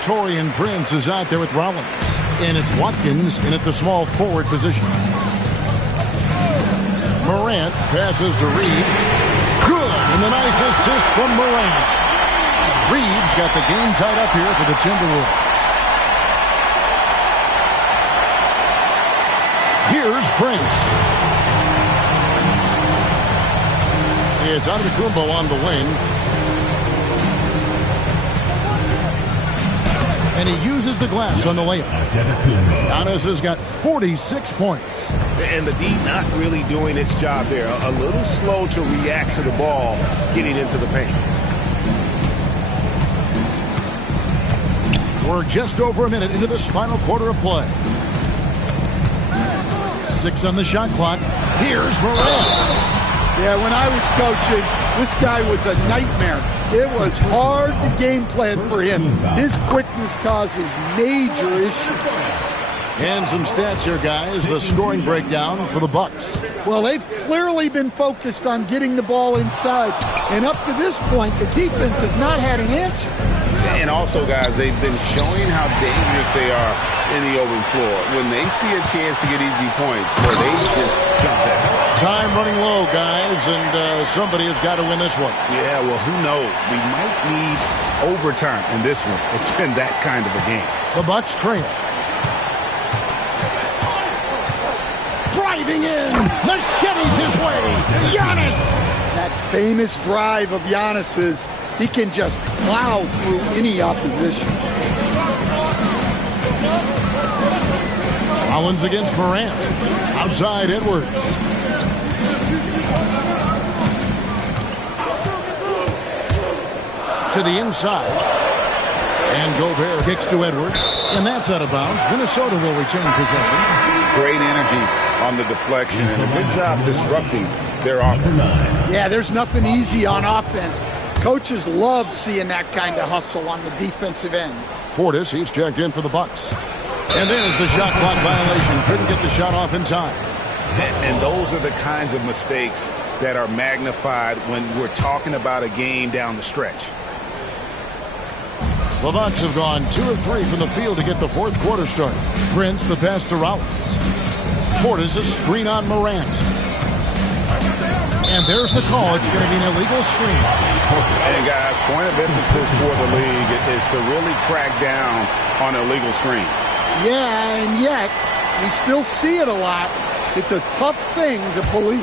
Taurean Prince is out there with Rollins, and it's Watkins in at the small forward position. Morant passes to Reed. Good, and the nice assist from Morant. Reed's got the game tied up here for the Timberwolves. Here's Prince. It's Antetokounmpo on the wing. And he uses the glass on the layup. Giannis has got 46 points. And the D not really doing its job there. A little slow to react to the ball getting into the paint. We're just over a minute into this final quarter of play. 6 on the shot clock. Here's Morant. Yeah, when I was coaching, this guy was a nightmare. It was hard to game plan for him. His quickness causes major issues. And some stats here, guys. The scoring breakdown for the Bucks. Well, they've clearly been focused on getting the ball inside. And up to this point, the defense has not had an answer. And also, guys, they've been showing how dangerous they are in the open floor. When they see a chance to get easy points, where they just jump at it. Time running low, guys, and somebody has got to win this one. Yeah, well, who knows? We might need overtime in this one. It's been that kind of a game. The Bucks trail. Driving in. Machetes his way. Giannis. That famous drive of Giannis's, he can just plow through any opposition. Rollins against Morant. Outside Edwards. To the inside. And Gobert kicks to Edwards. And that's out of bounds. Minnesota will retain possession. Great energy on the deflection and a good job disrupting their offense. Yeah, there's nothing easy on offense. Coaches love seeing that kind of hustle on the defensive end. Portis, he's checked in for the Bucks. And there's the shot clock violation. Couldn't get the shot off in time. And those are the kinds of mistakes that are magnified when we're talking about a game down the stretch. The Bucks have gone 2 of 3 from the field to get the fourth quarter started. Prince, the pass to Rollins. Portis, a screen on Morant. And there's the call. It's going to be an illegal screen. And guys, point of emphasis for the league is to really crack down on illegal screens. Yeah, and yet we still see it a lot. It's a tough thing to police.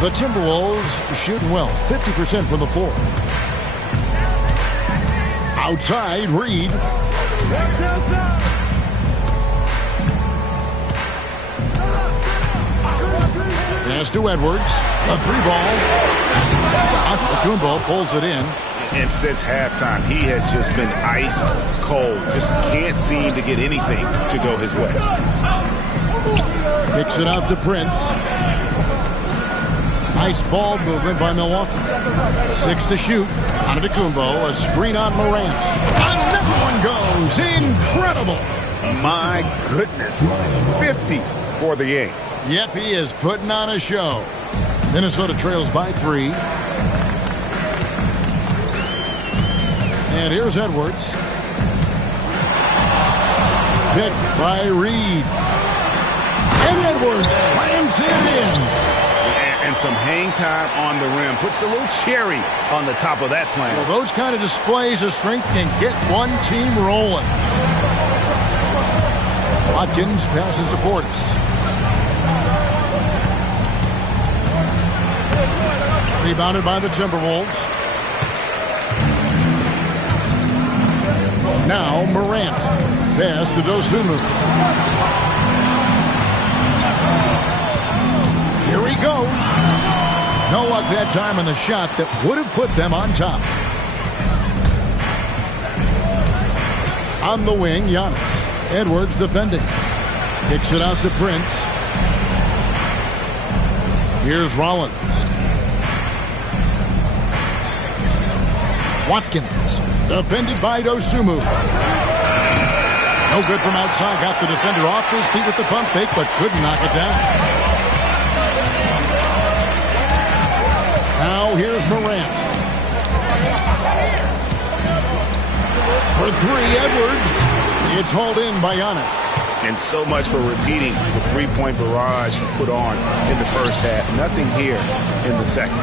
The Timberwolves shooting well, 50% from the floor. Outside, Reed. Pass to Edwards. A 3-ball. Antetokounmpo pulls it in. And since halftime, he has just been ice cold. Just can't seem to get anything to go his way. Kicks it out to Prince. Nice ball movement by Milwaukee. 6 to shoot. Antetokounmpo, a screen on Morant. Another one goes. Incredible. My goodness. 50 for the game. Yep, he is putting on a show. Minnesota trails by 3. And here's Edwards. Picked by Reed. And Edwards slams it in. And some hang time on the rim. Puts a little cherry on the top of that slam. Well, those kind of displays of strength can get one team rolling. Watkins passes to Portis. Rebounded by the Timberwolves. Now Morant. Pass to Dosunmu. Here he goes. No luck that time on the shot that would have put them on top. On the wing, Giannis. Edwards defending. Kicks it out to Prince. Here's Rollins. Watkins. Defended by Dosunmu. No good from outside. Got the defender off his feet with the pump fake, but couldn't knock it down. Now here's Morant. For three, Edwards. It's hauled in by Giannis. And so much for repeating the three-point barrage he put on in the first half. Nothing here in the second.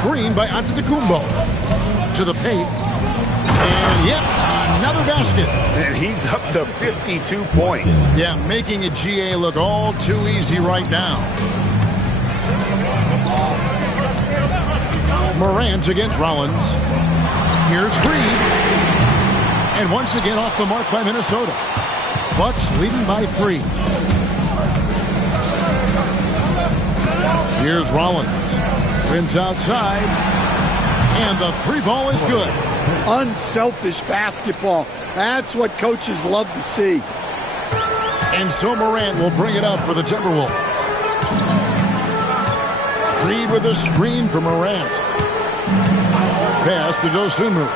Screen by Antetokounmpo. To the paint. And yep, another basket. And he's up to 52 points. Yeah, making a GA look all too easy right now. Morant against Rollins. Here's Reed. And once again off the mark by Minnesota. Bucks leading by 3. Here's Rollins. Wins outside. And the 3-ball is good. Unselfish basketball. That's what coaches love to see. And so Morant will bring it up for the Timberwolves. Reed with a screen for Morant. Pass to Dosunmu.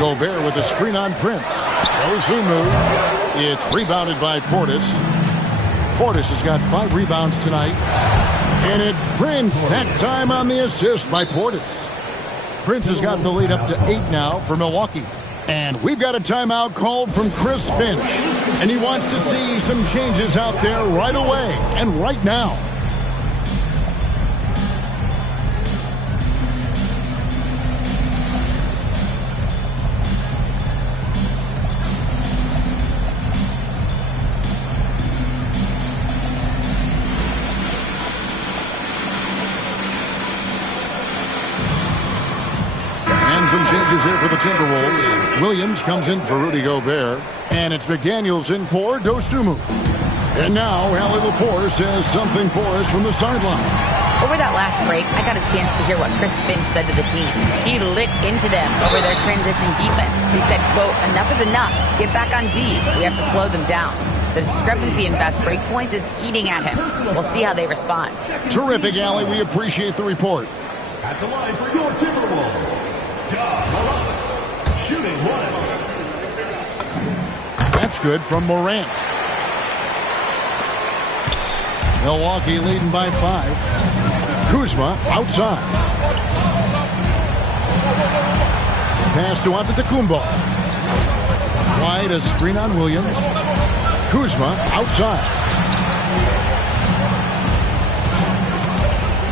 Gobert with a screen on Prince. Dosunmu. It's rebounded by Portis. Portis has got 5 rebounds tonight. And it's Prince. That time on the assist by Portis. Prince has got the lead up to 8 now for Milwaukee. And we've got a timeout called from Chris Finch. And he wants to see some changes out there right away and right now. Some changes here for the Timberwolves. Williams comes in for Rudy Gobert. And it's McDaniels in for Dosunmu. And now Allie LaForce says something for us from the sideline. Over that last break, I got a chance to hear what Chris Finch said to the team. He lit into them over their transition defense. He said, quote, "Enough is enough. Get back on D. We have to slow them down." The discrepancy in fast break points is eating at him. We'll see how they respond. Terrific, Allie. We appreciate the report. At the line for your Timberwolves, shooting 1. That's good from Morant. Milwaukee leading by 5. Kuzma outside. Pass to Antetokounmpo. Wide, a screen on Williams. Kuzma outside.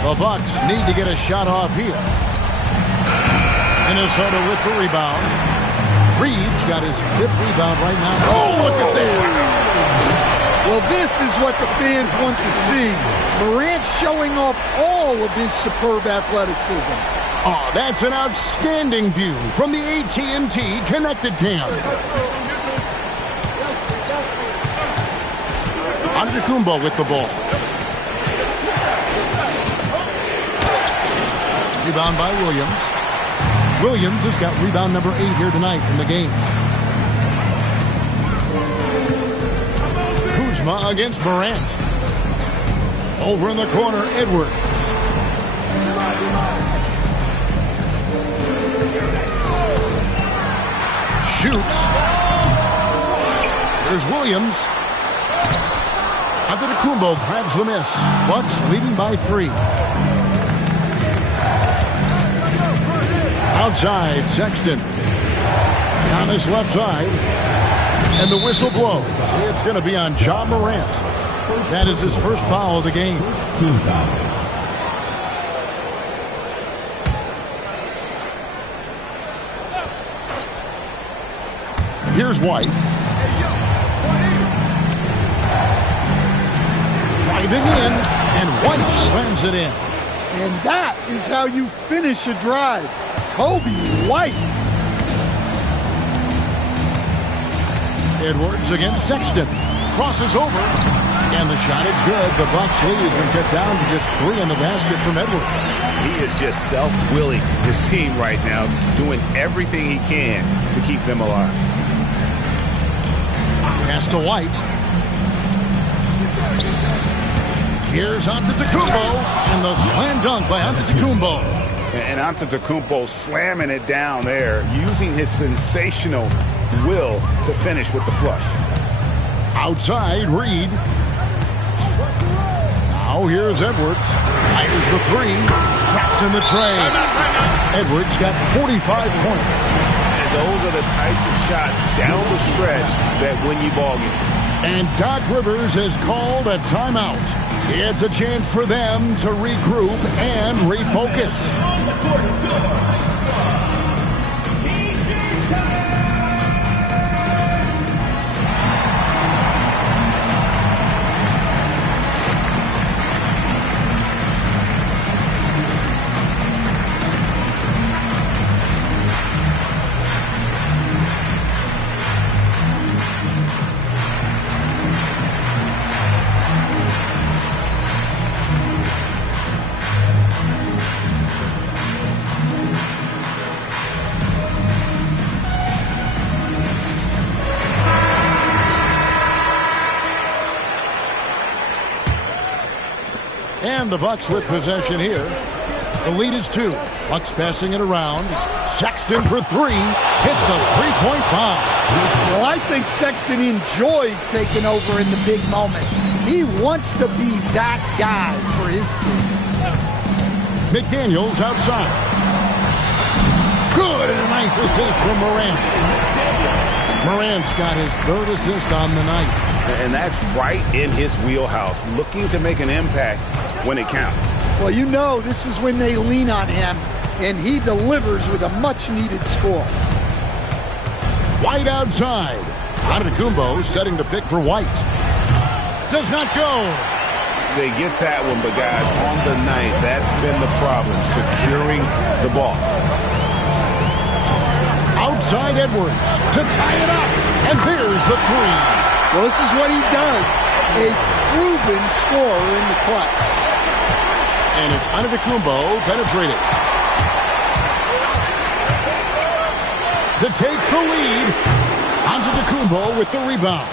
The Bucks need to get a shot off here. Minnesota with the rebound. Reeves got his 5th rebound right now. Oh, look at that. Well, this is what the fans want to see. Morant showing off all of his superb athleticism. Oh, that's an outstanding view from the AT&T Connected Cam. Antetokounmpo with the ball. Rebound by Williams. Williams has got rebound number 8 here tonight in the game. Kuzma against Morant. Over in the corner, Edwards. Shoots. There's Williams. Antetokounmpo grabs the miss. Bucks leading by 3. Outside, Sexton. On his left side. And the whistle blows. It's going to be on Ja Morant. That is his first foul of the game. Here's White. Driving in, and White slams it in. And that is how you finish a drive. Kobe White. Edwards against Sexton. Crosses over. And the shot is good. The Bucks lead has been cut down to just 3 in the basket from Edwards. He is just self-willing his team right now, doing everything he can to keep them alive. Pass to White. Here's Antetokounmpo, and the slam dunk by Antetokounmpo. And Antetokounmpo slamming it down there, using his sensational will to finish with the flush. Outside, Reed. Now here's Edwards. Fires the 3. Traps in the tray. Edwards got 45 points. And those are the types of shots down the stretch that win you ball games. And Doc Rivers has called a timeout. It's a chance for them to regroup and refocus. And the Bucks with possession here. The lead is 2. Bucks passing it around. Sexton for 3. Hits the 3-point bomb. Well, I think Sexton enjoys taking over in the big moment. He wants to be that guy for his team. McDaniels outside. Good, and a nice assist from Morant. Morant's got his 3rd assist on the night. And that's right in his wheelhouse, looking to make an impact when it counts. Well, you know this is when they lean on him, and he delivers with a much-needed score. White outside. Antetokounmpo setting the pick for White. Does not go. They get that one, but guys, on the night, that's been the problem, securing the ball. Outside Edwards to tie it up, and there's the 3. Well, this is what he does. A proven scorer in the clutch. And it's Antetokounmpo penetrating. To take the lead, Antetokounmpo with the rebound.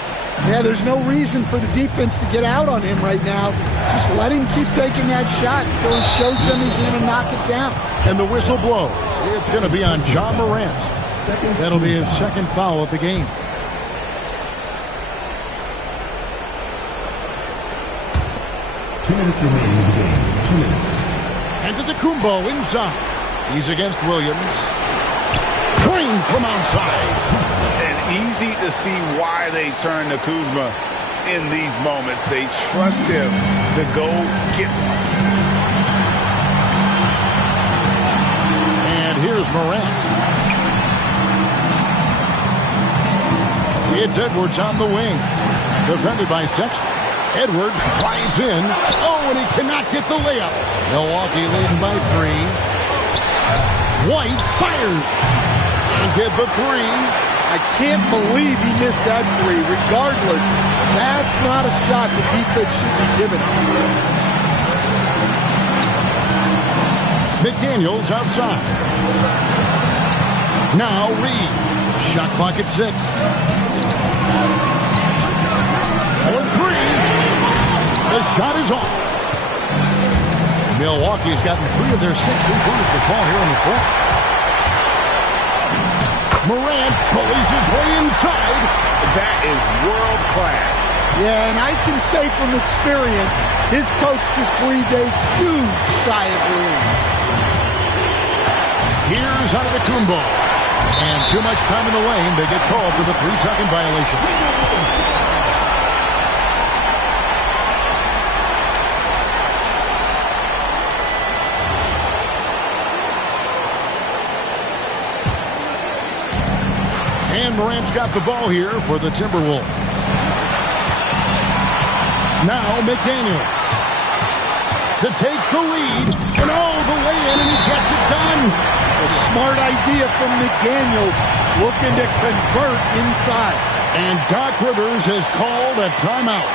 Yeah, there's no reason for the defense to get out on him right now. Just let him keep taking that shot until he shows them he's going to knock it down. And the whistle blows. It's going to be on John Morant. That'll be his 2nd foul of the game. Remaining in the game. 2 minutes. Antetokounmpo inside. He's against Williams. Green from outside. And easy to see why they turn to Kuzma in these moments. They trust him to go get one. And here's Morant. It's Edwards on the wing. Defended by Sexton. Edwards drives in. Oh, and he cannot get the layup. Milwaukee leading by 3. White fires. And get the 3. I can't believe he missed that 3. Regardless, that's not a shot the defense should be given. McDaniels outside. Now Reed. Shot clock at 6. 4-3. The shot is off. Milwaukee's gotten 3 of their 6 3-pointers to fall here in the 4th. Morant bullies his way inside. That is world class. Yeah, and I can say from experience, his coach just breathed a huge sigh of relief. Here's Antetokounmpo. And too much time in the lane. They get called for the 3-second violation. And Morant's got the ball here for the Timberwolves. Now McDaniel. to take the lead. And the lay-in, and he gets it done. A smart idea from McDaniels, looking to convert inside. And Doc Rivers has called a timeout.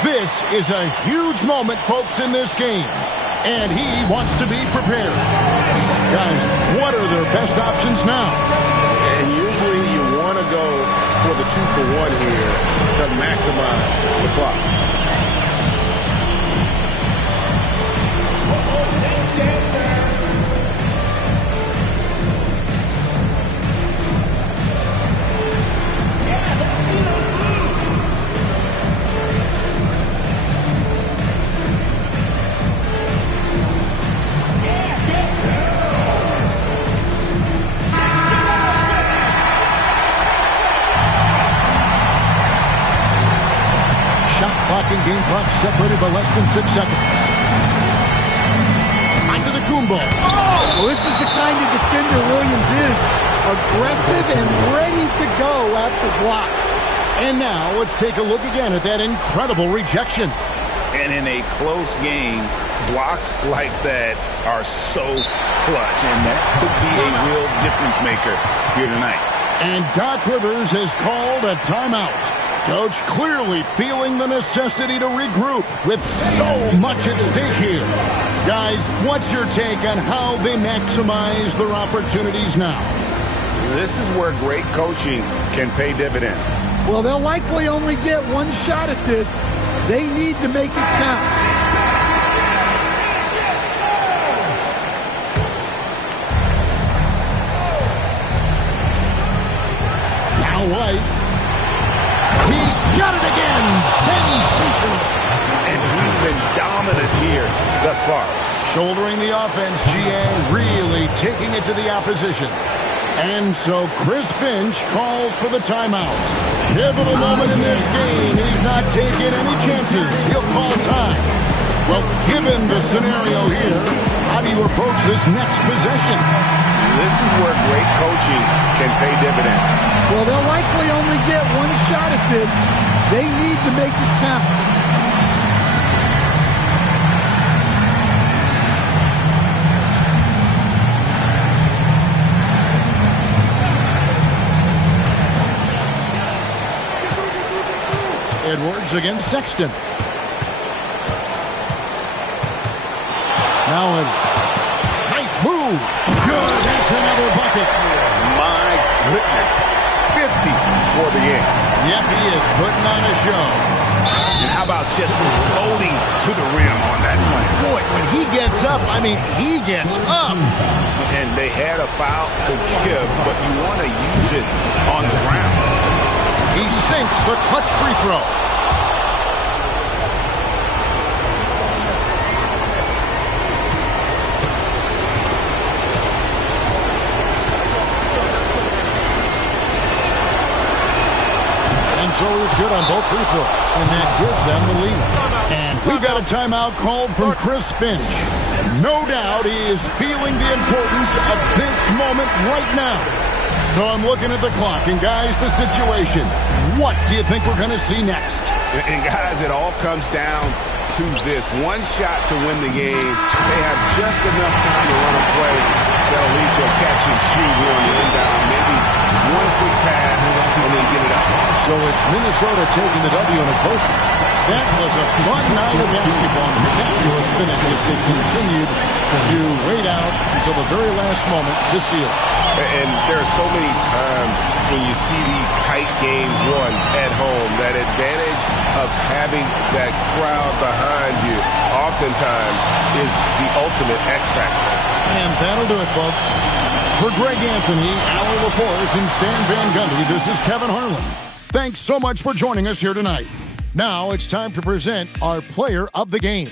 This is a huge moment, folks, in this game. And he wants to be prepared. Guys, what are their best options now? And usually you want to go for the 2-for-1 here to maximize the clock. Clock and game clock separated by less than 6 seconds. Onto the Kumbo. Well, this is the kind of defender Williams is. Aggressive and ready to go after blocks. And now let's take a look again at that incredible rejection. And in a close game, blocks like that are so clutch. And that could be a real difference maker here tonight. And Doc Rivers has called a timeout. Coach clearly feeling the necessity to regroup with so much at stake here. Guys, what's your take on how they maximize their opportunities now? This is where great coaching can pay dividends. Well, they'll likely only get one shot at this. They need to make it count. Now White. Got it again! Sensational! And he's been dominant here thus far. Shouldering the offense, GA really taking it to the opposition. And so Chris Finch calls for the timeout. Pivotal moment in this game. He's not taking any chances. He'll call time. Well, given the scenario here, how do you approach this next possession? This is where great coaching can pay dividends. Well, they'll likely only get one shot at this. They need to make it count. Edwards against Sexton. Now Edwards. Nice move. Good. That's another bucket. My goodness. 50 for the game. Yep, he is putting on a show. And how about just floating to the rim on that slam? Boy, when he gets up, I mean, he gets up. And they had a foul to give, but you want to use it on the ground. He sinks the clutch free throw. So he's good on both free throws, and that gives them the lead. And we've got a timeout called from Chris Finch. No doubt he is feeling the importance of this moment right now. So I'm looking at the clock, and guys, the situation. What do you think we're going to see next? And guys, it all comes down to this. One shot to win the game. They have just enough time to run a play that'll lead to a catch and shoot here on the inbound. Maybe one quick pass and then get it out. So it's Minnesota taking the W in a close one. That was a fun night of basketball. Fabulous finish as they continued to wait out until the very last moment to seal it. And there are so many times when you see these tight games won at home, that advantage of having that crowd behind you oftentimes is the ultimate X factor. And that'll do it, folks. For Greg Anthony, Al LaForce, and Stan Van Gundy, this is Kevin Harlan. Thanks so much for joining us here tonight. Now it's time to present our player of the game.